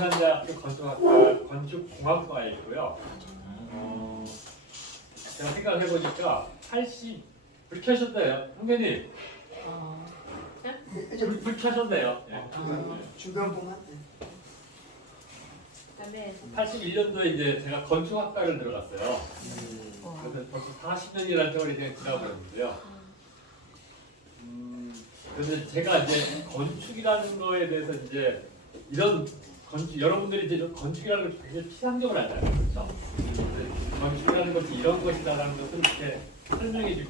경남대학교 건축학과 건축공학과에 있고요. 제가 생각을 해보니까 불 켜셨대요. 선배님. 불 켜셨네요. 주변 보면 81년도에 이제 제가 건축학과를 들어갔어요. 그래서 벌써 40년이라는 세월이 그냥 지나버렸는데요. 그런데 제가 이제 건축이라는 거에 대해서 이제 이런 여러분들이 이제 건축이라는 걸 굉장히 피상적으로 알잖아요. 그렇죠? 건축이라는 것이 이런 것이다라는 것을 이렇게 설명해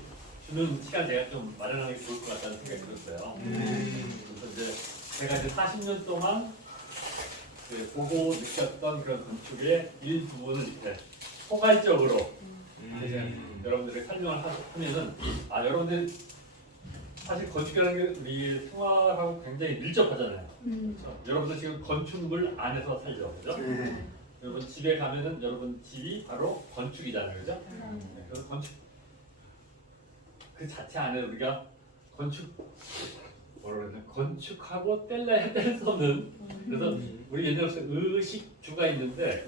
주는 시간 제가 좀 마련하는 게 좋을 것 같다는 생각이 들었어요. 그래서 이제 제가 이제 40년 동안 보고 느꼈던 그런 건축의 일부분을 이렇게 포괄적으로 이제 여러분들에게 설명을 하면은 여러분들 사실 건축이라는 게 우리 생활하고 굉장히 밀접하잖아요. 그렇죠? 여러분들 지금 건축물 안에서 살죠, 그죠? 여러분 집에 가면은 여러분 집이 바로 건축이잖아요, 그죠? 그래서 건축 그 자체 안에 우리가 건축하고 뗄 수 없는 그래서 우리 옛날에 의식주가 있는데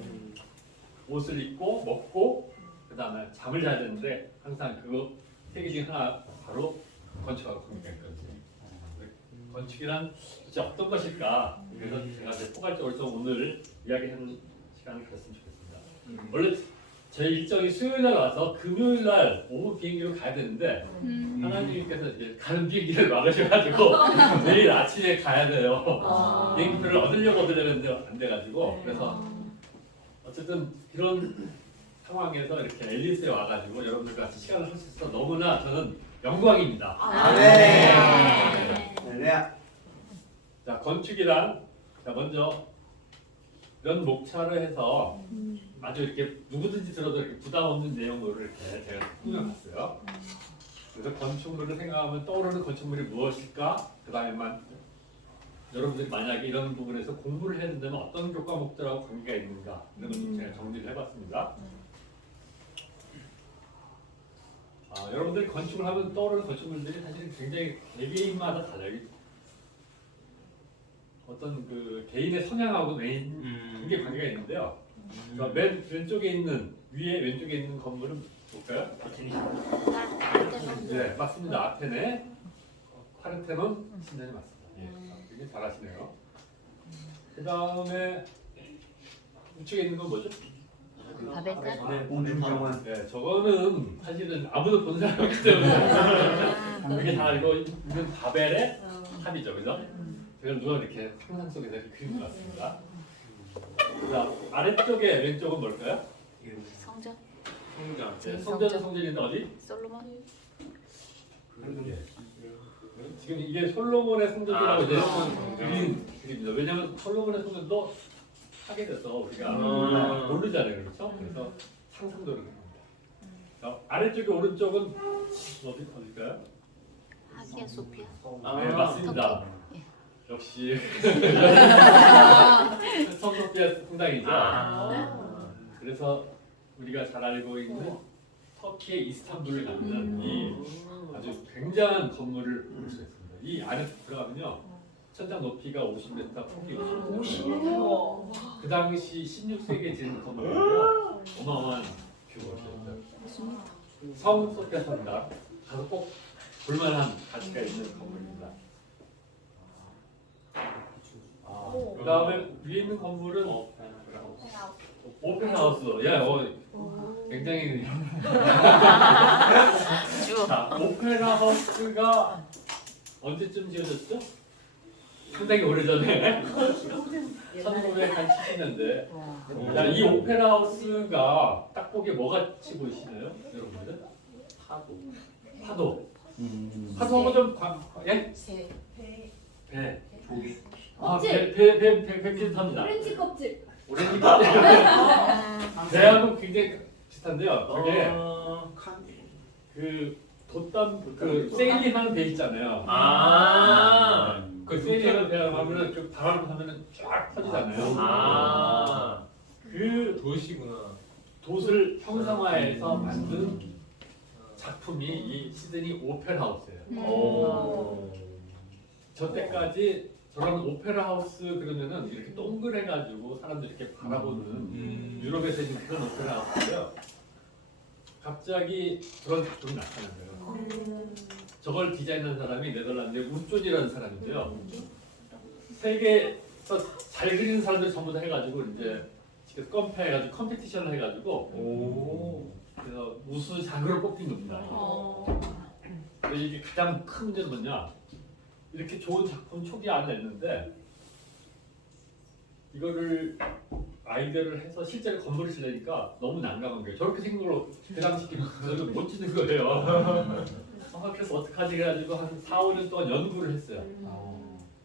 옷을 입고 먹고 그 다음에 잠을 자야 되는데 항상 그거 세 개 중에 하나 바로 건축하고 관계가 있거든요. 건축이란 도대체 어떤 것일까? 그래서 제가 이제 포괄적으로 좀 오늘 이야기하는 시간을 가졌으면 좋겠습니다. 원래 제 일정이 수요일 날 와서 금요일 날 오후 비행기로 가야 되는데 하나님께서 이제 가는 비행기를 막으셔가지고 내일 아침에 가야 돼요. 비행기표를 얻으려고 했는데 안 돼가지고 그래서 어쨌든 이런 상황에서 이렇게 앨리스에 와가지고 여러분들과 같이 시간을 할 수 있어서 너무나 저는 영광입니다. 자, 건축이란 먼저 이런 목차를 해서 아주 이렇게 누구든지 들어도 이렇게 부담 없는 내용으로 이렇게 제가 꾸며봤어요. 그래서 건축물을 생각하면 떠오르는 건축물이 무엇일까? 그 다음에만 여러분들이 만약에 이런 부분에서 공부를 해야 된다면 어떤 교과 목적하고 관계가 있는가 이런 것도 제가 정리를 해봤습니다. 여러분들이 건축을 하면 떠오르는 건축물들이 사실 굉장히 개개인마다 달라요. 어떤 그 개인의 성향하고 굉장히 관계가 있는데요. 맨 왼쪽에 있는 왼쪽에 있는 건물은 볼까요? 네, 맞습니다. 아테네, 파르테논 신전이 맞습니다. 되게 잘하시네요. 그 다음에 우측에 있는 건 뭐죠? 공중정원. 네, 저거는 사실은 아무도 본 사람이 없기 때문에 되게 다 알고 있는 바벨의 탑이죠, 그죠? 제가 누가 이렇게 상상 속에서 이렇게 그린 것 같습니다. 자, 아래쪽에 왼쪽은 뭘까요? 성전? 네, 성전은 성전인데 어디? 솔로몬? 지금 이게 솔로몬의 성전이라고 이제 그린 그림입니다. 왜냐하면 솔로몬의 성전도 하게 돼서 우리가 모르잖아요, 그렇죠? 그래서 상상도 그런 겁니다. 자, 아래쪽에 오른쪽은 어딜까요? 하기야 소피아? 네, 맞습니다. 역시 성소피아 성당이죠. 그래서 우리가 잘 알고 있는 터키의 이스탄불을 갖는 이 아주 굉장한 건물을 볼 수 있습니다. 이 안에 들어가면요, 천장 높이가 50m, 폭이 50m. 그 당시 16세기에 지은 건물이고요. 어마어마한 규모였어요. 성소피아 성당 가서 꼭 볼만한 가치가 있는 건물입니다. 그 다음에 위에 있는 건물은 오페라하우스. 굉장히 자, 오페라하우스가 언제쯤 지어졌죠? 상당히 오래전에 1970년대. 자, 이 오페라하우스가 딱 보기에 뭐같이 보이시나요? 여러분들? 파도. 파도하고 좀 예? 배. 배 비슷합니다. 오렌지 껍질. 오렌지 껍질. 배하고 굉장히 비슷한데요. 그게 그 돛담 그 세일링하는 배 있잖아요. 그 세일링하는 배 하면은 그 바람 하면은 쫙 퍼지잖아요. 그 도시구나. 돛을 형상화해서 만든 작품이 이 시드니 오페라 하우스예요. 저 때까지 저런 오페라 하우스 그러면은 이렇게 동그래가지고 사람들이 이렇게 바라보는 유럽에서 있는 그런 오페라 하우스인데요. 갑자기 그런 작품이 나타난 거예요. 저걸 디자인한 사람이 네덜란드의 운존이라는 사람인데요. 세계에서 잘 그리는 사람들 전부 다 해가지고 이제 컴페해가지고 컴피티션을 해가지고 그래서 우수작으로 뽑힌 겁니다. 근데 이게 가장 큰 문제는 뭐냐? 이렇게 좋은 작품 초기에 안 냈는데 이거를 아이디어를 해서 실제로 건물을 지으니까 너무 난감한 거예요. 저렇게 생긴 걸로 그 당시 저희가 못 짓는 거예요. 그래서 어떡하지 해가지고 한 4, 5년 동안 연구를 했어요.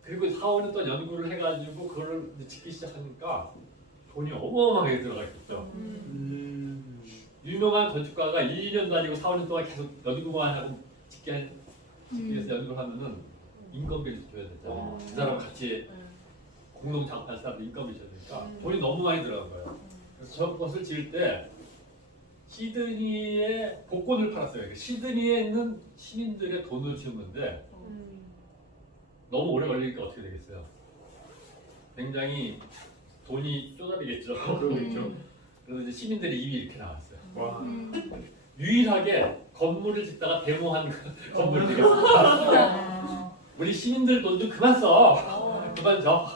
그리고 4, 5년 동안 연구를 해가지고 그걸 짓기 시작하니까 돈이 어마어마하게 들어가 있었죠. 유명한 건축가가 1, 2년 다니고 4, 5년 동안 계속 연구만 하고 짓기 위해서 연구를 하면은 인건비를 줘야 되잖아요. 그 사람 같이 공동 작업할 사람도 인건비 줘야 되니까 돈이 너무 많이 들어간 거예요. 그래서 저것을 지을 때 시드니에 복권을 팔았어요. 시드니에 있는 시민들의 돈을 지은 건데 너무 오래 걸리니까 어떻게 되겠어요? 굉장히 돈이 쪼다리겠죠. 그러겠죠. 그래서 이제 시민들의 입이 이렇게 나왔어요. 유일하게 건물을 짓다가 데모한 건물이 되겠습니다. 우리 시민들 돈 좀 그만 써. 그만 줘.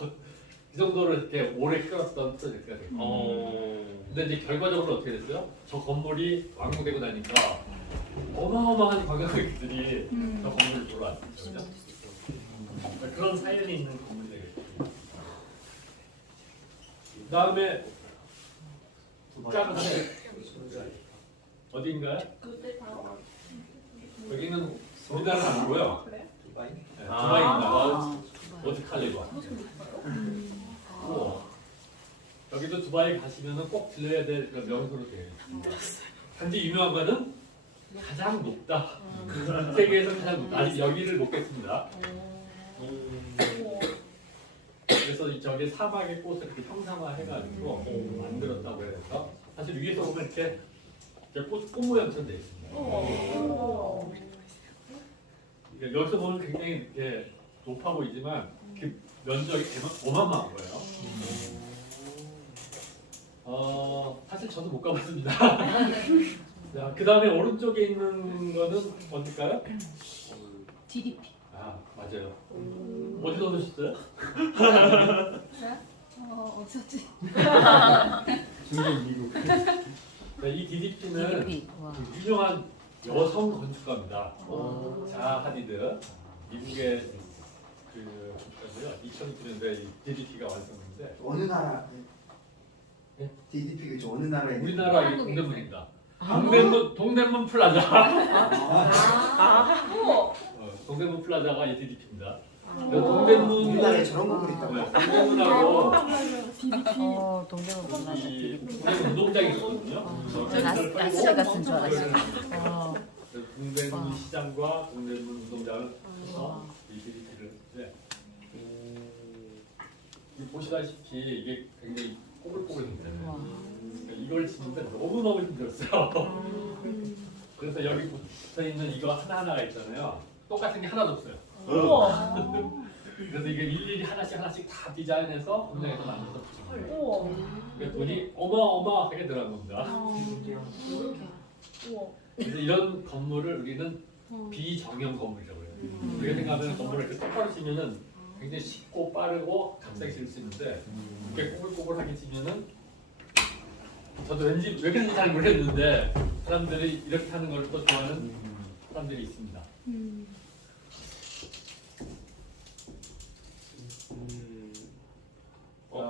이 정도로 이렇게 오래 끌었던 프로젝트가 됐고. 근데 이제 결과적으로 어떻게 됐어요? 저 건물이 완공되고 나니까 어마어마한 관광객들이 저 건물을 보러 왔죠. 그죠? 그런 사연이 있는 건물이 되겠죠. 그 다음에 작은 어디인가요? 여기는 우리나라는 아니고요. 두바이? 네, 두바이입니다. 버즈칼리파. 여기도 두바이 가시면은 꼭 들려야 될 그런 명소로 되어 있습니다. 단지 유명한 거는 가장 높다. 세계에서 가장 높다. 아직 여기를 놓겠습니다. 그래서 저기 사막의 꽃을 이렇게 형상화해가지고 만들었다고 해서 사실 위에서 보면 이렇게 꽃 모양처럼 되어 있습니다. 여기서 보면 굉장히 이렇게 높아 보이지만 그 면적이 어마어마한 거예요. 사실 저도 못 가봤습니다. 자, 그 다음에 오른쪽에 있는 거는 어딜까요? DDP. 아, 맞아요. 어디서 오셨어요? 어디였지? 중국 미국. 네, 이 DDP는 DDP. 와. 유명한 여성 건축가입니다. 자하 하디드. 미국의 그 건축가인데요. 2009년도에 이 DDP가 완성됐는데 어느 나라? 예? DDP가 어느 나라에? 우리나라 이 한국에 동대문입니다. 동대문 플라자. 동대문 플라자가 이 DDP입니다. 동대문 우리나라에 저런 건물이 있다고? 동대문하고 동대문 문화재 이 DDP. 동대문 운동장이 있거든요. 라스베 가스인 줄 알았어. 동대문 시장과 동대문 운동장을 해서 와. 이 DDP를 했는데 보시다시피 이게 굉장히 꼬불꼬불해요. 와. 이걸 짓는데 너무너무 힘들었어요. 그래서 여기 붙어 있는 이거 하나하나가 있잖아요. 똑같은 게 하나도 없어요. 그래서 이게 일일이 하나씩 다 디자인해서 공장에서 만들어서 붙인 거예요. 그러니까 돈이 어마어마하게 들어간 겁니다. 그래서 이런 건물을 우리는 비정형 건물이라고 해요. 우리가 생각하면 건물을 이렇게 똑바로 지면은 굉장히 쉽고 빠르고 값싸게 지을 수 있는데 이렇게 꼬불꼬불하게 지면은 저도 왠지 왜 그런지 잘 모르겠는데 사람들이 이렇게 하는 걸 또 좋아하는 사람들이 있습니다.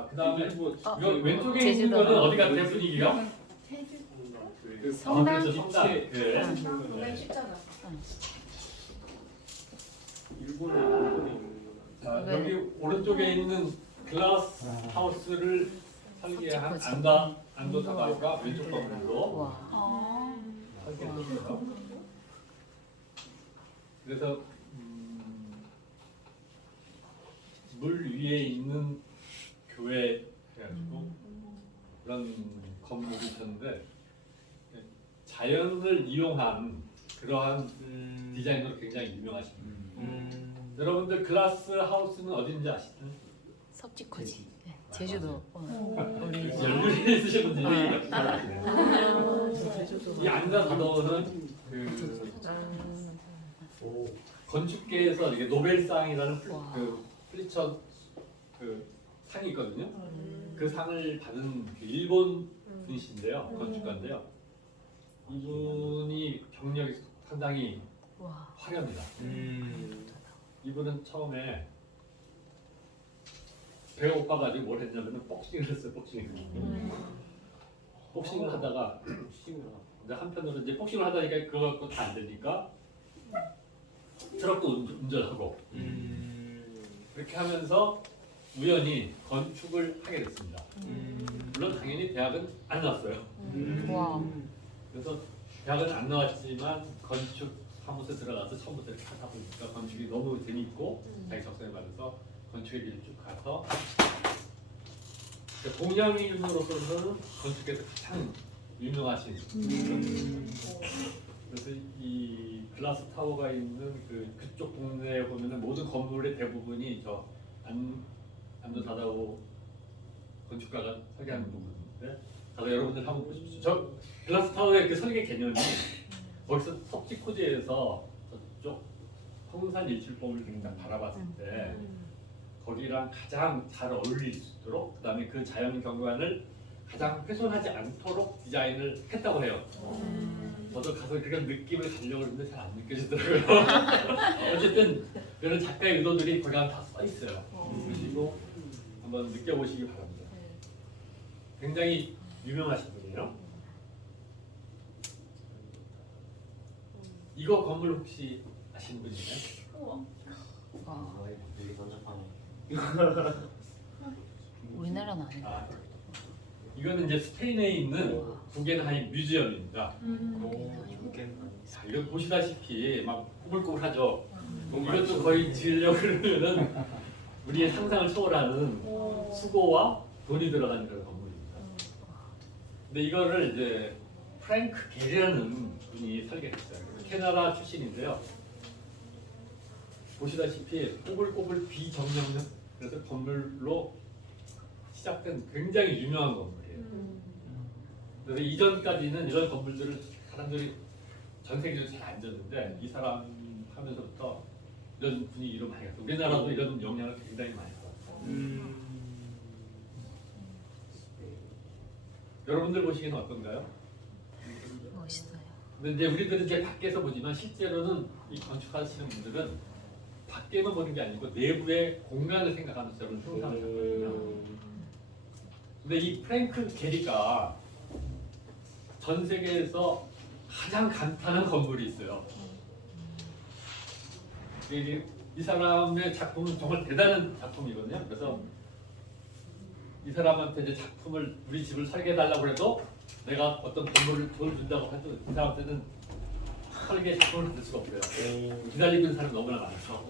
그 다음에 이거 왼쪽에 있는 제주도. 거는 어디 같아요 분위기가? 성당? 그렇죠, 성당. 네. 일본에 자, 네. 여기 오른쪽에 있는 글라스 하우스를 설계한 안도 타바가 왼쪽 건물로 와. 설계했습니다. 그래서 물 위에 있는 교회 해가지고 그런 건물이 있었는데 자연을 이용한 그러한 디자인으로 굉장히 유명하십니다. 여러분들 글라스 하우스는 어딘지 아시죠? 섭지코지. 네, 제주도. 우리 연륜이 있으신 분들이 잘 아시네요. 제주도. 이 안가도는 그 건축계에서 이게 노벨상이라는 와. 그 플리처 그 상이 있거든요. 그 상을 받은 그 일본 분이신데요, 건축가인데요. 이분이 경력이 상당히 와. 화려합니다. 이분은 처음에 배가 고파가지고 뭘 했냐면 복싱을 했어요. 복싱을 하다가 근데 한편으로 이제 복싱을 하다니까 그거 갖고 다 안 되니까 트럭도 운전하고 그렇게 하면서 우연히 건축을 하게 됐습니다. 물론 당연히 대학은 안 나왔어요. 와. 그래서 대학은 안 나왔지만 건축 사무소에 들어가서 처음부터 이렇게 하다 보니까 건축이 너무 재밌고 자기 적성에 맞아서 건축의 길을 쭉 가서 동양인으로서는 건축계에서 가장 유명하신 그래서 이 글라스 타워가 있는 그쪽 동네에 보면은 모든 건물의 대부분이 저 안도 다다오 건축가가 설계한 부분인데 다들 여러분들 한번 보십시오. 저 글라스 타워의 그 설계 개념이 거기서 섭지코지에서 저쪽 성산 일출봉을 그냥 바라봤을 때 거기랑 가장 잘 어울릴 수 있도록 그 다음에 그 자연 경관을 가장 훼손하지 않도록 디자인을 했다고 해요. 저도 가서 그런 느낌을 가려고 했는데 잘 안 느껴지더라고요. 어쨌든 그런 작가의 의도들이 거기 다 써 있어요. 보시고 한번 느껴보시기 바랍니다. 굉장히 유명하신 분이에요. 이거 건물 혹시 아시는 분이에요? 와. 되게 번잡하네. 우리나라는 아니고. 아, 이거는 이제 스페인에 있는 구겐하임 뮤지엄입니다. 자, 이거 보시다시피 막 꼬불꼬불하죠. 이것도 거의 지으려고 그러면은 우리의 상상을 초월하는 수고와 돈이 들어가는 그런 건물입니다. 근데 이거를 이제 프랭크 게리라는 분이 설계했어요. 그래서 캐나다 출신인데요. 보시다시피 꼬불꼬불 비정형적 그래서 건물로 시작된 굉장히 유명한 건물이에요. 그래서 이전까지는 이런 건물들을 사람들이 전 세계적으로 잘 안 졌는데 이 사람 하면서부터 이런 분위기로 많이 갔어요. 우리나라도 이런 영향을 굉장히 많이 받았어요. 여러분들 보시기에는 어떤가요? 멋있어요. 근데 이제 우리들은 이제 밖에서 보지만 실제로는 이 건축하시는 분들은 밖에만 보는 게 아니고 내부의 공간을 생각하면서 저런 상상을 하거든요. 근데 이 프랭크 게리가 전 세계에서 가장 간단한 건물이 있어요. 이 사람의 작품은 정말 대단한 작품이거든요. 그래서 이 사람한테 이제 작품을 우리 집을 설계해달라고 해도 내가 어떤 건물을 돈을 준다고 해도 이 사람한테는 설계 작품을 받을 수가 없어요. 기다리고 있는 사람이 너무나 많죠.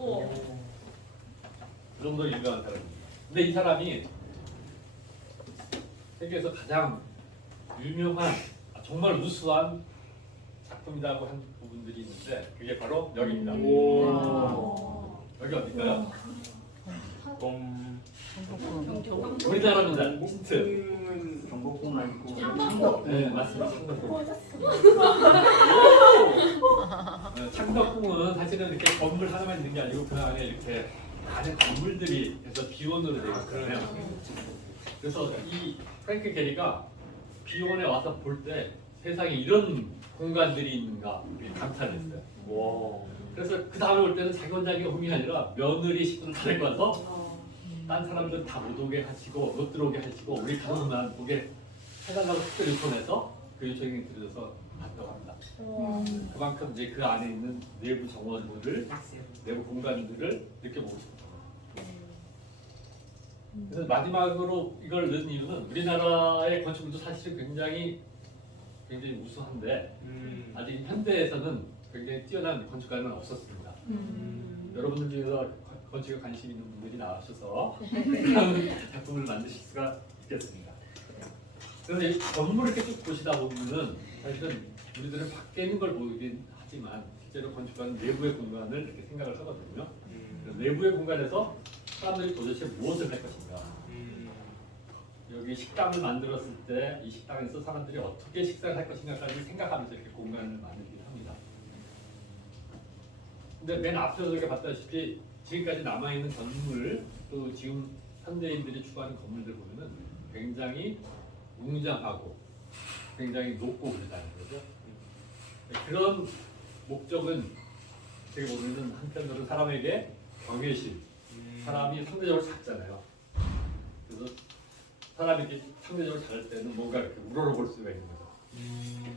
그 정도로 유명한 사람입니다. 근데 이 사람이 세계에서 가장 유명한 정말 우수한 작품이라고 한 부분들이 있는데 그게 바로 여기입니다. 여기 어딜까요? 경복궁. 우리나라입니다. 힌트. 경복궁 말고 네, 맞습니다. 창덕궁은 사실은 이렇게 건물 하나만 있는 게 아니고 그 안에 이렇게 많은 건물들이 해서 비원으로 되어 있잖아요. 그래서 이 프랭크 게리가 비원에 와서 볼 때 세상에 이런 공간들이 있는가 감탄했어요. 그래서 그 다음에 올 때는 자기 혼자 하기가 홈이 아니라 며느리 식구를 다 데리고 와서 딴 사람들 다 못 오게 하시고 못 들어오게 하시고 우리 가족만 보게 해달라고 특별히 요청해서 그 요청이 들어서 갔다고 합니다. 그만큼 이제 그 안에 있는 내부 정원들을 내부 공간들을 느껴보고 싶어요. 그래서 마지막으로 이걸 넣은 이유는 우리나라의 건축물도 사실은 굉장히 우수한데 아직 현대에서는 굉장히 뛰어난 건축가는 없었습니다. 여러분들 중에서 건축에 관심 있는 분들이 나와주셔서 그런 작품을 만드실 수가 있겠습니다. 그래서 이 건물을 이렇게 쭉 보시다 보면은 사실은 우리들은 밖에 있는 걸 보이긴 하지만 실제로 건축가는 내부의 공간을 이렇게 생각을 하거든요. 내부의 공간에서 사람들이 도대체 무엇을 할 것인가. 여기 식당을 만들었을 때 이 식당에서 사람들이 어떻게 식사를 할 것인가까지 생각하면서 이렇게 공간을 만들긴 합니다. 근데 맨 앞서서 이렇게 봤다시피 지금까지 남아있는 건물 또 지금 현대인들이 추구하는 건물들 보면은 굉장히 웅장하고 굉장히 높고 그러다는 거죠. 그런 목적은 어떻게 보면은 한편으로는 사람에게 경외심, 사람이 상대적으로 작잖아요. 그래서 사람이 이렇게 상대적으로 작을 때는 뭔가 이렇게 우러러볼 수가 있는 거죠.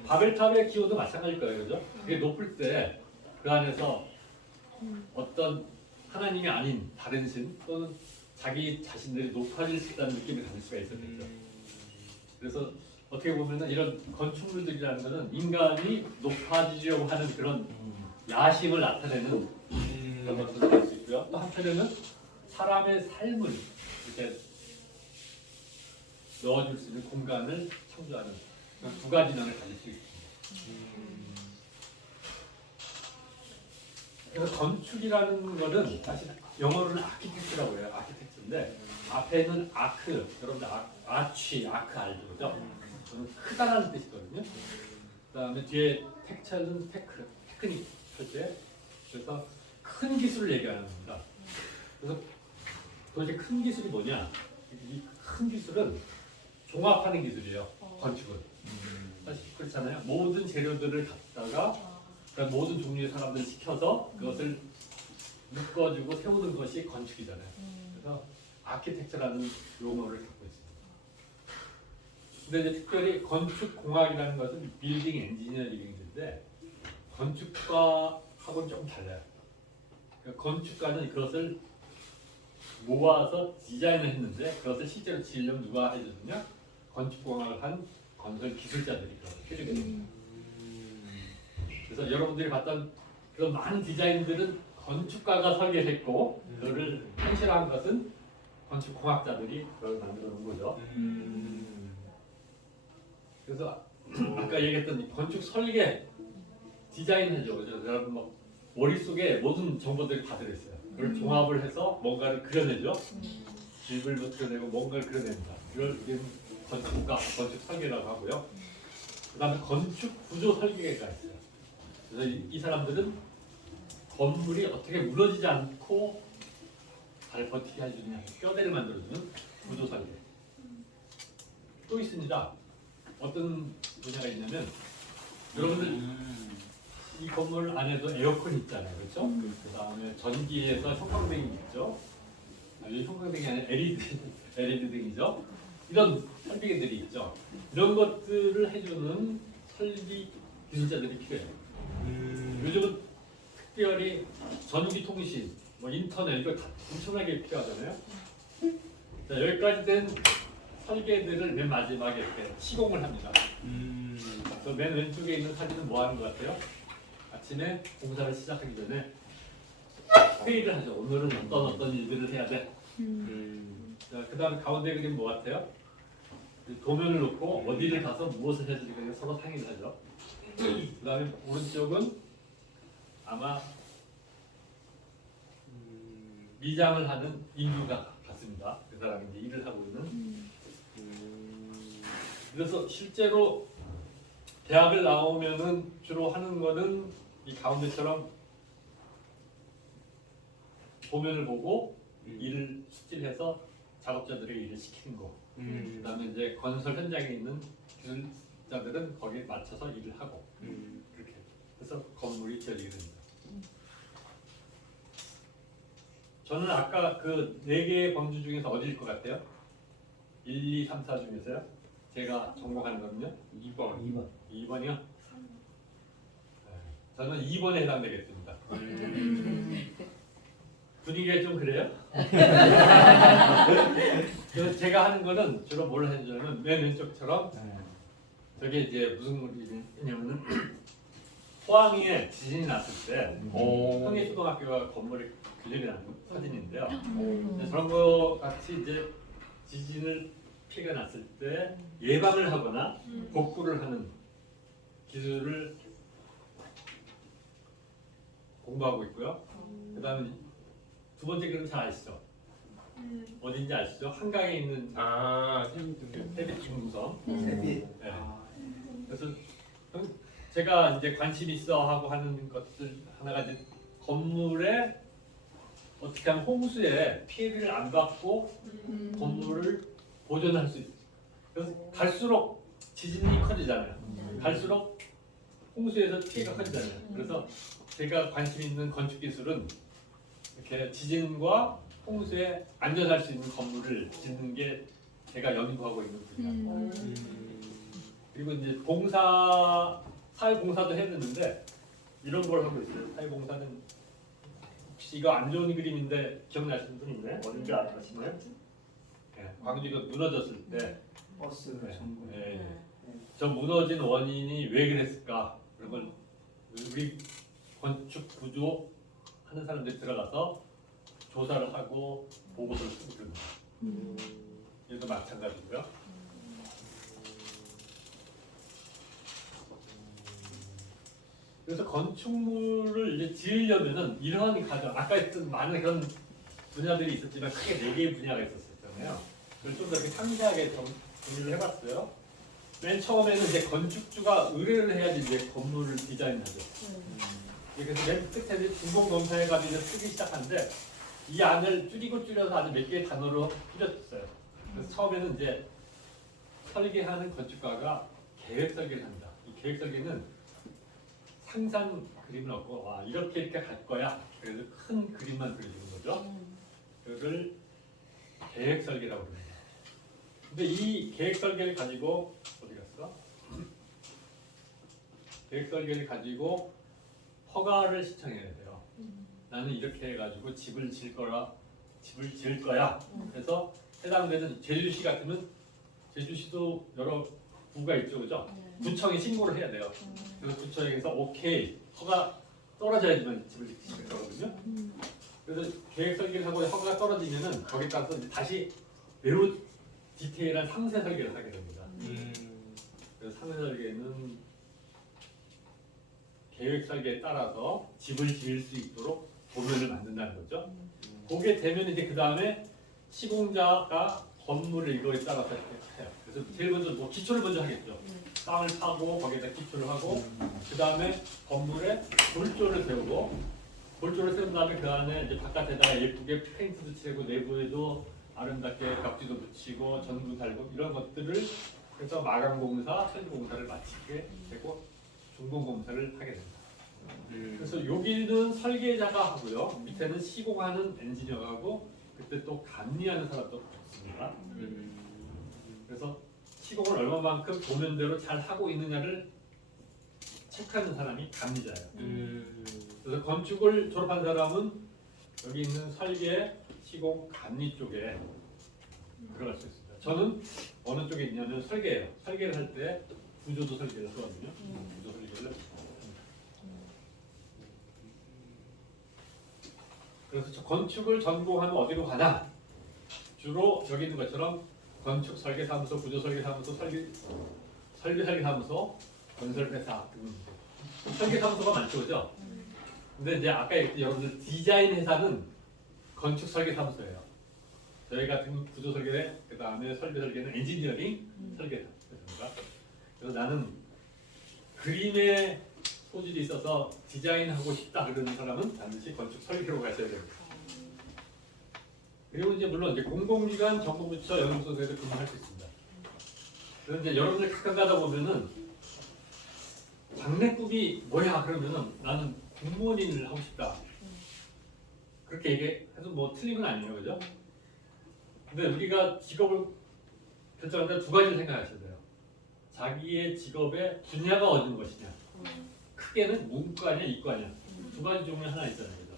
바벨탑의 기호도 마찬가지일 거예요, 그죠? 그게 높을 때 그 안에서 어떤 하나님이 아닌 다른 신 또는 자기 자신들이 높아질 수 있다는 느낌을 가질 수가 있었겠죠. 그래서 어떻게 보면은 이런 건축물들이라는 것은 인간이 높아지려고 하는 그런 야심을 나타내는 그런 것들을 볼 수 있고요. 또 한편에는 사람의 삶을 이렇게 넣어줄 수 있는 공간을 창조하는 그런 두 가지 면을 가질 수 있습니다. 그래서 건축이라는 거는 사실 영어로는 아키텍트라고 해요. 아키텍트인데 앞에는 아크, 여러분들 아치, 아크 알죠? 그죠? 저는 크다라는 뜻이거든요. 그 다음에 뒤에 텍처는 테크닉 할 때 그래서 큰 기술을 얘기하는 겁니다. 그래서 도대체 큰 기술이 뭐냐? 이 큰 기술은 종합하는 기술이에요. 건축은. 사실 그렇잖아요. 모든 재료들을 갖다가 그러니까 모든 종류의 사람들을 시켜서 그것을 묶어주고 세우는 것이 건축이잖아요. 그래서 아키텍처라는 용어를 갖고 있습니다. 근데 이제 특별히 건축공학이라는 것은 빌딩 엔지니어링인데 건축가하고는 조금 달라요. 그러니까 건축가는 그것을 모아서 디자인을 했는데 그것을 실제로 지으려면 누가 해주느냐? 건축공학을 한 건설 기술자들이 그걸 해주게 됩니다. 그래서 여러분들이 봤던 그런 많은 디자인들은 건축가가 설계했고 그거를 현실화한 것은 건축공학자들이 그걸 만들어 놓은 거죠. 그래서 아까 얘기했던 이 건축 설계 디자인이죠. 그죠? 여러분 뭐 머릿속에 모든 정보들이 다 들어있어요. 그걸 종합을 해서 뭔가를 그려내죠. 집을 그려내고 뭔가를 그려냅니다. 이걸 건축가, 건축 설계라고 하고요. 그 다음에 건축 구조 설계가 있어요. 그래서 이 사람들은 건물이 어떻게 무너지지 않고 잘 버티게 해주느냐, 뼈대를 만들어주는 구조 설계. 또 있습니다. 어떤 분야가 있냐면 여러분들 이 건물 안에도 에어컨이 있잖아요, 그렇죠? 그 다음에 전기에서 형광등이 있죠. 이 형광등이 아니라 LED 등이죠. 이런 설비들이 있죠. 이런 것들을 해주는 설비 기술자들이 필요해요. 요즘은 특별히 전기 통신, 뭐 인터넷 이거 다 엄청나게 필요하잖아요. 자, 여기까지 된 설계들을 맨 마지막에 이렇게 시공을 합니다. 맨 왼쪽에 있는 사진은 뭐 하는 것 같아요? 아침에 공사를 시작하기 전에 회의를 하죠. 오늘은 어떤 일들을 해야 돼. 자, 그 다음에 가운데 그림 뭐 같아요? 도면을 놓고 어디를 가서 무엇을 해야 될지 서로 상의를 하죠. 그 다음에 오른쪽은 아마 미장을 하는 인류가 같습니다. 그 사람이 이제 일을 하고 있는. 그래서 실제로 대학을 나오면은 주로 하는 거는 이 가운데처럼 도면을 보고 일을 숙지해서 작업자들에게 일을 시키는 거. 그다음에 이제 건설 현장에 있는 기술자들은 거기에 맞춰서 일을 하고 그렇게 해서 건물이 지어지게 됩니다. 저는 아까 그 4개의 범주 중에서 어디일 것 같아요? 1, 2, 3, 4 중에서요? 제가 전공하는 거는요? 2번. 2번이요? 저는 2번에 해당되겠습니다. 분위기가 좀 그래요? 그래서 제가 하는 거는 주로 뭘 해주냐면 맨 왼쪽처럼 저게 이제 무슨 일이냐면은 포항에 지진이 났을 때 평예초등학교가 건물이 균열이 난 사진인데요. 저런 거 같이 이제 지진을 피해가 났을 때 예방을 하거나 복구를 하는 기술을 공부하고 있고요. 그 다음에 두 번째 그림 잘 아시죠? 어딘지 아시죠? 한강에 있는 아, 세미등. 세빛 중구섬. 세빛. 네. 그래서 제가 이제 관심 있어 하고 하는 것들 하나가 이제 건물에 어떻게 하면 홍수에 피해를 안 받고 건물을 보존할 수 있어요. 그래서 갈수록 지진이 커지잖아요. 갈수록 홍수에서 피해가 커지잖아요. 그래서 제가 관심 있는 건축 기술은 이렇게 지진과 홍수에 안전할 수 있는 건물을 짓는 게 제가 연구하고 있는 분야입니다. 그리고 이제 사회 봉사도 했는데 이런 걸 하고 있어요. 사회 봉사는 혹시 이거 안 좋은 그림인데 기억나시는 분 있나요? 어딘지 아시나요? 네, 광주가 무너졌을 때 버스 네, 전부. 네. 저 무너진 원인이 왜 그랬을까? 그런 걸 우리 건축 구조 하는 사람들이 들어가서 조사를 하고 보고서를 쓰고 그럽니다. 얘도 마찬가지고요. 그래서 건축물을 이제 지으려면은 이러한 과정, 아까 했던 많은 그런 분야들이 있었지만 크게 4개의 분야가 있었잖아요. 그걸 좀 더 이렇게 상세하게 정리를 해봤어요. 맨 처음에는 이제 건축주가 의뢰를 해야지 이제 건물을 디자인하죠. 그래서 맨 끝에 이제 준공검사해가지고 이제 쓰기 시작하는데 이 안을 줄여서 아주 몇 개의 단어로 줄였어요. 그래서 처음에는 이제 설계하는 건축가가 계획 설계를 합니다. 이 계획 설계는 상상 그림을 얻고 와 이렇게 갈 거야. 그래서 큰 그림만 그려주는 거죠. 그걸 계획 설계라고 합니다. 근데 이 계획 설계를 가지고 어디 갔어? 계획 설계를 가지고 허가를 신청해야 돼요. 나는 이렇게 해가지고 집을 지을 거야. 그래서 해당되는 제주시 같으면 제주시도 여러 구가 있죠, 그죠? 구청에 신고를 해야 돼요. 그래서 구청에서 오케이 허가 떨어져야지만 집을 지을 거거든요. 그래서 계획 설계를 하고 허가가 떨어지면은 거기 따라서 이제 다시 매우 디테일한 상세 설계를 하게 됩니다. 그래서 상세 설계는 계획 설계에 따라서 집을 지을 수 있도록 도면을 만든다는 거죠. 그게 되면 이제 그 다음에 시공자가 건물을 이거에 따라서 이렇게 해요. 그래서 제일 먼저 뭐 기초를 먼저 하겠죠. 땅을 파고 거기에다 기초를 하고 그 다음에 건물에 골조를 세우고 골조를 세운 다음에 그 안에 이제 바깥에다가 예쁘게 페인트도 칠하고 내부에도 아름답게 벽지도 붙이고 전구 달고 이런 것들을 해서 마감공사, 설계공사를 마치게 되고 준공공사를 하게 됩니다. 그래서 여기는 설계자가 하고요. 밑에는 시공하는 엔지니어가 하고 그때 또 감리하는 사람도 있습니다. 그래서 시공을 얼마만큼 도면대로 잘 하고 있느냐를 체크하는 사람이 감리자예요. 그래서 건축을 졸업한 사람은 여기 있는 설계, 시공, 감리 쪽에 들어갈 수 있습니다. 저는 어느 쪽에 있냐면 설계예요. 설계를 할 때 구조도 설계를 하거든요. 구조 설계를 합니다. 그래서 저 건축을 전공하면 어디로 가나? 주로 여기 있는 것처럼 건축 설계사무소, 구조 설계사무소, 설계 설계사무소, 건설회사 등 설계사무소가 많죠, 그죠? 근데 이제 아까 얘기했던 여러분들 디자인 회사는 건축 설계사무소예요. 저희 같은 구조 설계, 그 다음에 설계 설계는 엔지니어링 설계사입니다. 그래서 나는 그림에 소질이 있어서 디자인하고 싶다 그러는 사람은 반드시 건축 설계로 가셔야 됩니다. 그리고 이제 물론 이제 공공기관, 정부부처, 연구소에도 근무할 수 있습니다. 그런데 여러분들 가끔 가다 보면은 장래꿈이 뭐야 그러면은 나는 공무원인을 하고 싶다. 그렇게 얘기해도 뭐 틀린 건 아니에요, 그죠? 근데 우리가 직업을 결정할 때 두 가지를 생각하셔야 돼요. 자기의 직업의 분야가 어느 것이냐. 크게는 문과냐, 이과냐. 두 가지 종류 하나 있잖아요, 그죠?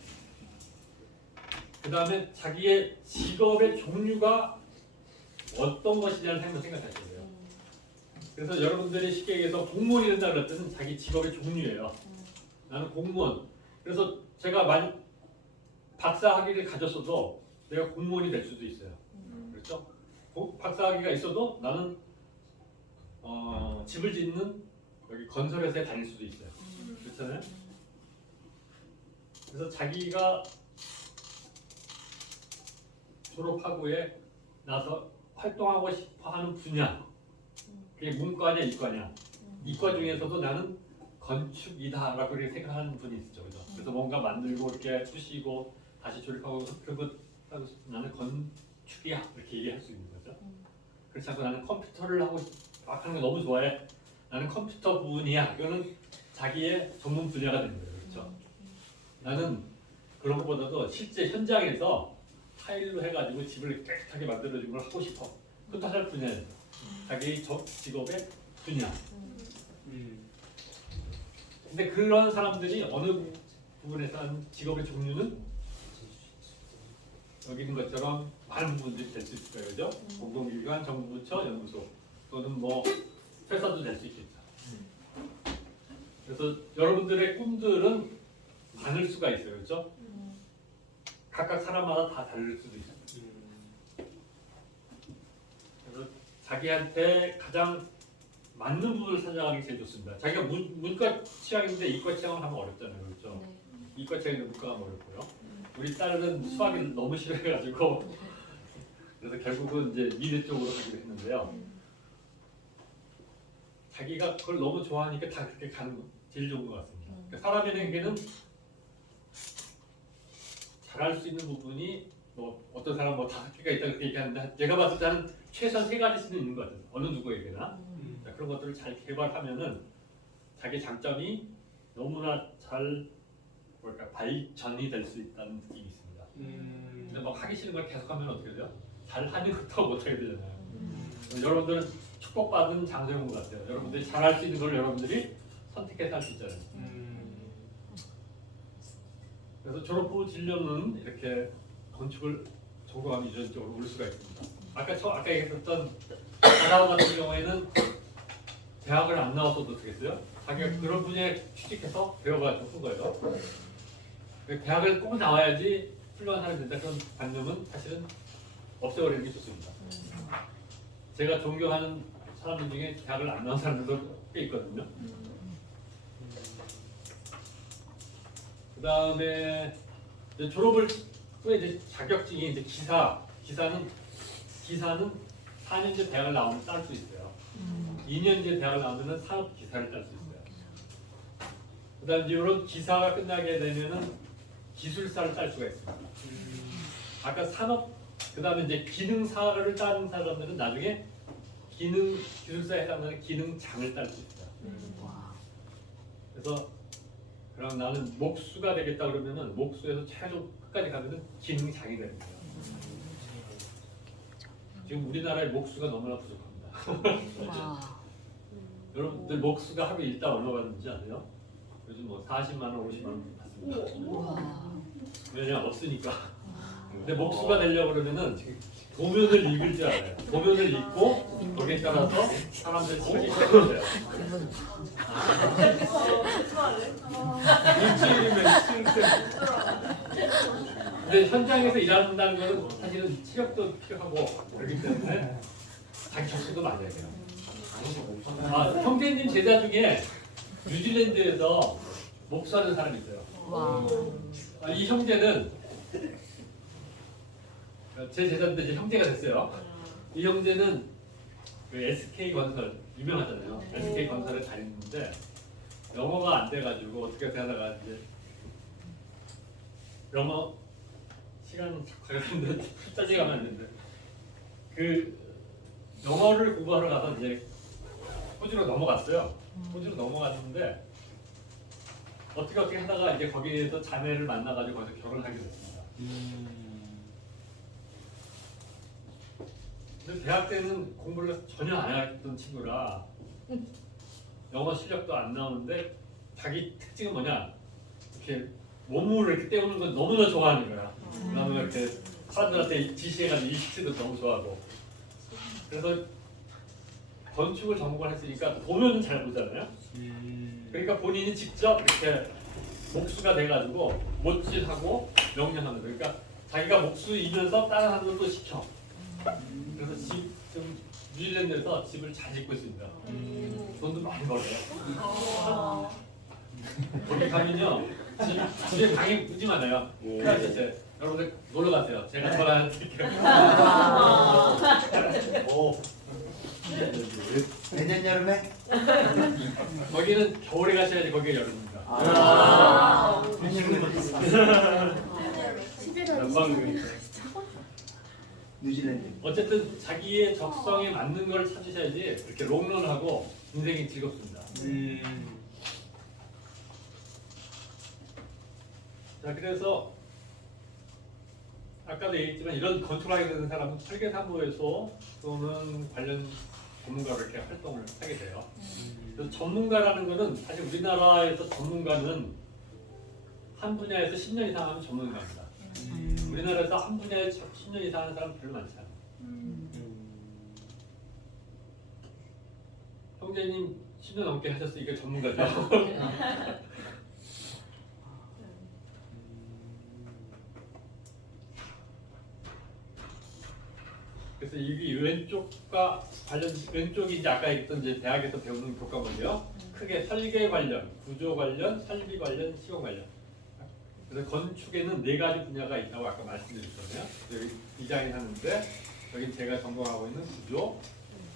그 다음에 자기의 직업의 종류가 어떤 것이냐를 한번 생각하셔야 돼요. 그래서 여러분들이 쉽게 얘기해서 공무원이 된다 그럴 때는 자기 직업의 종류예요. 나는 공무원. 그래서 제가 박사 학위를 가졌어도 내가 공무원이 될 수도 있어요. 그렇죠? 박사 학위가 있어도 나는 집을 짓는 여기 건설회사에 다닐 수도 있어요. 그렇잖아요? 그래서 자기가 졸업하고에 나서 활동하고 싶어하는 분야, 그게 문과냐 이과냐, 이과 중에서도 나는 건축이다라고 그렇게 생각하는 분이 있죠, 그죠? 그래서 뭔가 만들고 이렇게 푸시고 다시 조립하고 그거 나는 건축이야 이렇게 얘기할 수 있는 거죠. 그렇지 않고 나는 컴퓨터를 하고 막 하는 거 너무 좋아해. 나는 컴퓨터 부분이야. 이거는 자기의 전문 분야가 되는 거예요, 그렇죠? 나는 그런 것보다도 실제 현장에서 타일로 해가지고 집을 깨끗하게 만들어주는 걸 하고 싶어. 그것도 할 분야예요. 자기 직업의 분야. 근데 그런 사람들이 어느 부분에서 하는 직업의 종류는 여기 있는 것처럼 많은 부분들이 될 수 있을 거예요, 그죠? 공공기관, 정부부처, 연구소 또는 뭐 회사도 될 수 있겠죠. 그래서 여러분들의 꿈들은 많을 수가 있어요, 그렇죠? 각각 사람마다 다 다를 수도 있어요. 그래서 자기한테 가장 맞는 부분을 찾아가는 게 제일 좋습니다. 자기가 문과 취향인데 이과 취향을 하면 어렵잖아요, 그렇죠? 이과 취향인데 문과가 어렵고요. 우리 딸은 수학을 너무 싫어해가지고 그래서 결국은 이제 미래 쪽으로 가기로 했는데요. 자기가 그걸 너무 좋아하니까 다 그렇게 가는 거 제일 좋은 것 같습니다. 그러니까 사람에게는 잘할 수 있는 부분이 뭐 어떤 사람 뭐 5개가 있다 그렇게 얘기하는데 제가 봤을 때는 최소한 3가지씩은 있는 것 같아요. 어느 누구에게나 그런 것들을 잘 개발하면은 자기 장점이 너무나 잘 발전이 될 수 있다는 느낌이 있습니다. 근데 막 하기 싫은 걸 계속하면 어떻게 돼요? 잘 하는 것도 못 하게 되잖아요. 여러분들은 축복받은 장소인 것 같아요. 여러분들이 잘할 수 있는 걸 여러분들이 선택해서 할 수 있잖아요. 그래서 졸업 후 진로는 이렇게 건축을 전공하면 이런 쪽으로 올 수가 있습니다. 아까 얘기했던 아나운 같은 경우에는 대학을 안 나왔어도 되겠어요? 자기가 그런 분야에 취직해서 배워가지고 쓴 거예요. 대학을 꼭 나와야지 훌륭한 사람이 된다 그런 관념은 사실은 없애버리는 게 좋습니다. 제가 존경하는 사람들 중에 대학을 안 나온 사람들도 꽤 있거든요. 그 다음에 졸업을 후에 이제 자격증이 이제 기사는 4년제 대학을 나오면 딸 수 있어요. 2년제 대학을 나오면은 산업 기사를 딸 수 있어요. 그다음 이제 이런 기사가 끝나게 되면은 기술사를 딸 수가 있습니다. 아까 산업 그다음에 이제 기능사를 따는 사람들은 나중에 기술사에 해당하는 기능장을 딸 수 있어요. 그래서 그럼 나는 목수가 되겠다 그러면은 목수에서 최종 끝까지 가면은 기능장이 되는 거예요. 지금 우리나라의 목수가 너무나 부족합니다. 여러분들 목수가 하루에 일당 얼마 받는지 아세요? 요즘 뭐 40만 원, 50만 원 받습니다. 왜냐 없으니까. 근데 목수가 되려고 그러면은 도면을 읽을 줄 알아요. 도면을 읽고 거기에 따라서 사람들 책이 써야 돼요. 일주일이면 근데 현장에서 일한다는 것은 사실은 체력도 필요하고 그렇기 때문에 자기 적성도 맞아야 돼요. 형제님 제자 중에 뉴질랜드에서 목수하는 사람이 있어요. 이 형제는 제 제자인데 이제 형제가 됐어요. 이 형제는 그 SK 건설 유명하잖아요. SK 건설에 다니는데 영어가 안 돼가지고 어떻게 하다가 이제 영어 시간 가는데 짜증이 가면 안 되는데 그 영어를 공부하러 가서 이제 호주로 넘어갔어요. 호주로 넘어갔는데 어떻게 하다가 이제 거기에서 자매를 만나가지고 거기서 결혼하게 됐습니다. 근데 대학 때는 공부를 전혀 안 했던 친구라 영어 실력도 안 나오는데 자기 특징은 뭐냐 이렇게 몸을 이렇게 때우는 건 너무나 좋아하는 거야. 그다음에 이렇게 사람들한테 지시해가지고 일시도 너무 좋아하고 그래서 건축을 전공을 했으니까 도면은 잘 보잖아요. 그러니까 본인이 직접 이렇게 목수가 돼가지고 못질하고 명령하는 거예요. 그러니까 자기가 목수이면서 다른 사람도 또 시켜. 그래서 지금 뉴질랜드에서 집을 잘 짓고 있습니다. 돈도 많이 벌어요. 거기 가면요 집에 방이 무지 많아요. 클라스에 여러분들 놀러 가세요. 제가 전화 드릴게요. 오. 내년 여름에? 거기는 겨울에 가셔야지 거기가 여름입니다. 연방이니까. 뉴질랜드. 어쨌든 자기의 적성에 맞는 걸 찾으셔야지 이렇게 롱런하고 인생이 즐겁습니다. 자, 그래서 아까도 얘기했지만 이런 건축을 하게 되는 사람은 설계사무소에서 또는 관련 전문가로 이렇게 활동을 하게 돼요. 그래서 전문가라는 것은 사실 우리나라에서 전문가는 한 분야에서 10년 이상 하면 전문가입니다. 우리나라에서 한 분야에 10년 이상 하는 사람 별로 많지 않아요. 형제님 10년 넘게 하셨으니까 전문가죠. 그래서 이 왼쪽과 관련 왼쪽이 이제 아까 얘기했던 이제 대학에서 배우는 교과목이요. 크게 설계 관련, 구조 관련, 설비 관련, 시공 관련. 그래서 건축에는 4가지 분야가 있다고 아까 말씀드렸잖아요. 여기 디자인 하는데 여기 제가 전공하고 있는 구조,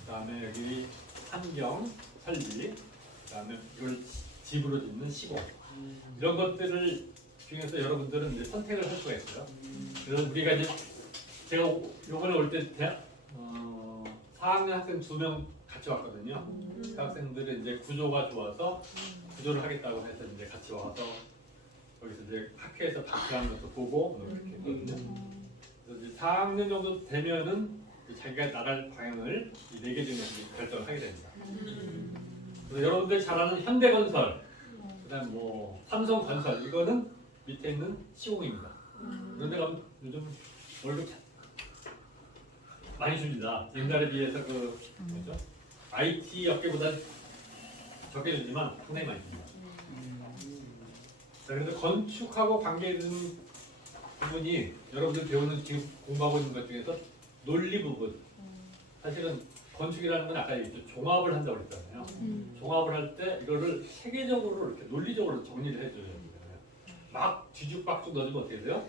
그다음에 여기 환경, 설비, 그다음에 이걸 집으로 짓는 시공. 이런 것들을 중에서 여러분들은 이제 선택을 할 수가 있어요. 그래서 우리가 이제 제가 요번에 올 때 4학년 학생 2명 같이 왔거든요. 그 학생들은 이제 구조가 좋아서 구조를 하겠다고 해서 이제 같이 와서 거기서 이제 학회에서 발표하는 것도 보고 그렇게 했거든요. 그래서 이제 4학년 정도 되면은 자기가 나갈 방향을 이 4개 중에서 결정을 하게 됩니다. 그래서 여러분들이 잘 아는 현대건설, 그다음 뭐 삼성건설 이거는 밑에 있는 시공입니다. 그런데 요즘 월급 많이 줍니다. 옛날에 비해서 그 뭐죠? IT 업계보다 적게 주지만 상당히 많이 줍니다. 자, 그래서 건축하고 관계있는 부분이 여러분들 배우는 지금 공부하고 있는 것 중에서 논리 부분. 사실은 건축이라는 건 아까 얘기했죠. 종합을 한다고 그랬잖아요. 종합을 할 때 이거를 세계적으로 이렇게 논리적으로 정리를 해줘야 돼요. 막 뒤죽박죽 넣어주면 어떻게 돼요?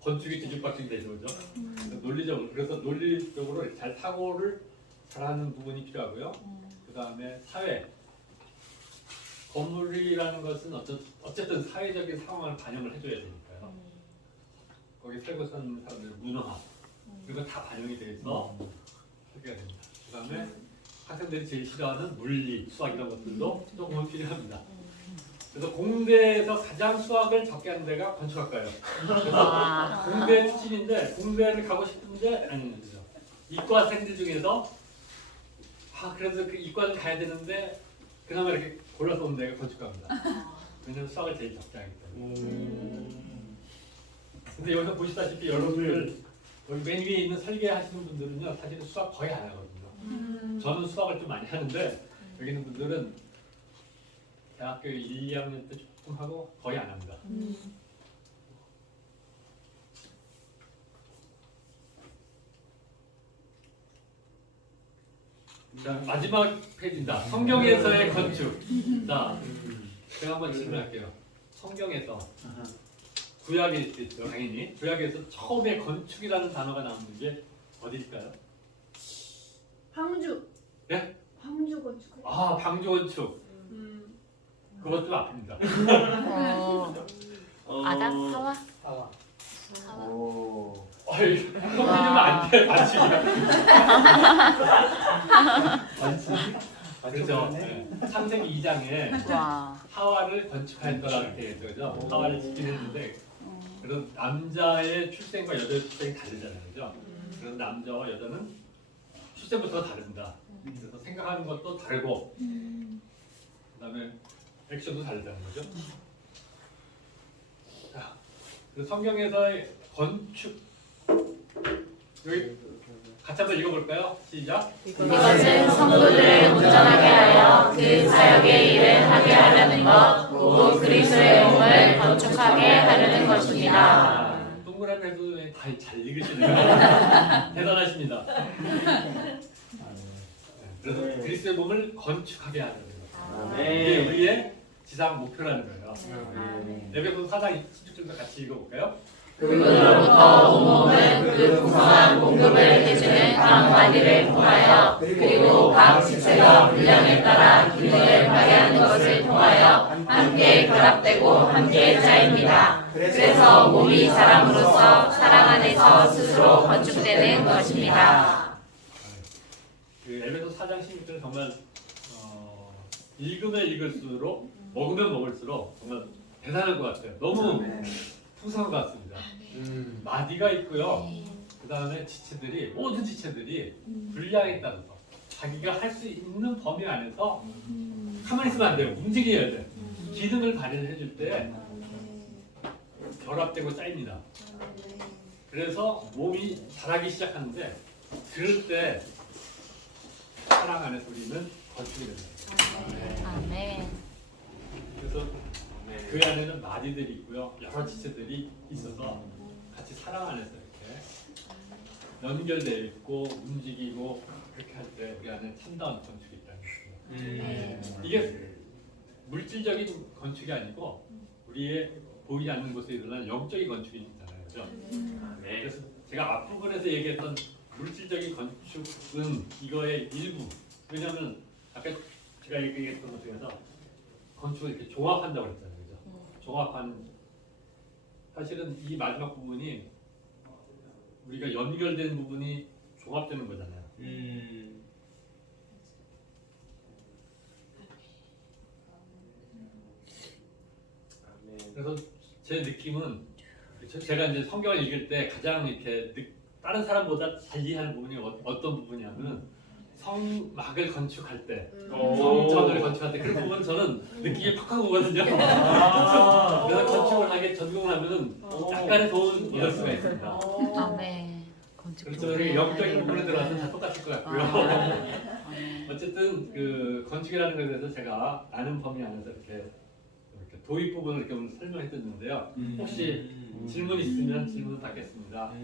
건축이 뒤죽박죽이 되죠, 그죠? 논리적으로, 그래서 논리적으로 잘 사고를 잘하는 부분이 필요하고요. 그 다음에 사회, 건물이라는 것은 어쨌든 사회적인 상황을 반영을 해줘야 되니까요. 거기 살고 사는 사람들의 문화, 이거 다 반영이 돼서 하게 됩니다. 그 다음에 학생들이 제일 싫어하는 물리, 수학 이런 것들도 조금은 필요합니다. 그래서 공대에서 가장 수학을 적게 하는 데가 건축학과예요. 그래서 공대 출신인데 공대를 가고 싶은데 아니죠. 이과생들 중에서 그래서 그 이과를 가야 되는데 그나마 이렇게 골라서 온 데가 건축과입니다. 왜냐면 수학을 제일 적게 하기 때문에. 근데 여기서 보시다시피 여러분들 여기 맨 위에 있는 설계하시는 분들은요 사실은 수학 거의 안 하거든요. 저는 수학을 좀 많이 하는데 여기 있는 분들은 대학교 1, 2학년 때 조금 하고 거의 안 합니다. 자, 마지막 페이지입니다. 성경에서의 건축. 자, 제가 한번 질문할게요. 성경에서 구약에 있죠, 당연히. 구약에서 처음에 건축이라는 단어가 나오는 게 어디일까요? 황주. 네? 황주 건축. 아, 방주 건축. 그것도 아픕니다. 아담 하와? 하와. 하와. 오. 어이, 형님은 안 돼, 반칙이야. 그렇죠. 네. 창세기 2장에 와. 하와를 건축하였더라 이렇게 되죠. 하와를 짓긴 했는데 그래서 남자의 출생과 여자의 출생이 다르잖아요, 그죠? 그래서 남자와 여자는 출생부터가 다릅니다. 그래서 생각하는 것도 다르고 그다음에 액션도 다르다는 거죠. 자, 그 성경에서의 건축 여기 같이 한번 읽어볼까요? 시작. 이것은 성도들을 온전하게 하여 그 사역의 일을 하게 하려는 것, 곧 그리스도의 몸을 건축하게 하려는 것입니다. 동그라미 해도 다 잘 읽으시네요. 대단하십니다. 그래서 그리스도의 몸을 건축하게 하는 거예요. 이게 우리의 지상 목표라는 거예요. 에베소 4장 16절도 같이 읽어볼까요? 그분으로부터 온몸은 그 풍성한 공급을 해주는 각 마디를 통하여 그리고 각 지체가 분량에 따라 기능을 발휘하는 것을 통하여 함께 결합되고 함께 짜입니다. 그래서 몸이 사람으로서 사랑 안에서 스스로 건축되는 것입니다. 그 에베소 4장 16절은 정말 읽으면 읽을수록 먹으면 먹을수록 정말 대단한 것 같아요. 너무 풍성한 것 같습니다. 마디가 있고요. 그 다음에 지체들이 모든 지체들이 분량에 따라서 자기가 할 수 있는 범위 안에서 가만히 있으면 안 돼요. 움직여야 돼. 기능을 발휘해 줄 때 결합되고 쌓입니다. 그래서 몸이 자라기 시작하는데 들을 때 사랑 안에서 우리는 건축이 됩니다. 아멘. 그래서 그 안에는 마디들이 있고요. 여러 지체들이 있어서 같이 사랑 안에서 이렇게 연결되어 있고 움직이고 그렇게 할 때 우리 안에 참다운 건축이 있다는 것입니다. 이게 물질적인 건축이 아니고 우리의 보이지 않는 곳에 일어나는 영적인 건축이 있잖아요. 그렇죠? 그래서 제가 앞부분에서 얘기했던 물질적인 건축은 이거의 일부. 왜냐하면 아까 제가 얘기했던 것 중에서 건축을 이렇게 종합한다고 그랬잖아요. 그죠? 종합하는 사실은 이 마지막 부분이 우리가 연결된 부분이 종합되는 거잖아요. 그래서 제 느낌은 제가 이제 성경을 읽을 때 가장 이렇게 다른 사람보다 잘 이해하는 부분이 어떤 부분이냐면 성막을 건축할 때, 성전을 건축할 때 그런 부분 저는 느낌이 팍팍 오거든요. 그래서 건축을 하게 전공을 하면은 약간의 도움을 얻을 수가 있습니다. 아멘. 그래서 우리 영적인 부분에 들어가서 다 똑같을 것 같고요. 어쨌든 그 건축이라는 것에 대해서 제가 아는 범위 안에서 이렇게 도입 부분을 이렇게 오늘 설명해 드렸는데요. 혹시 질문 있으면 질문 받겠습니다.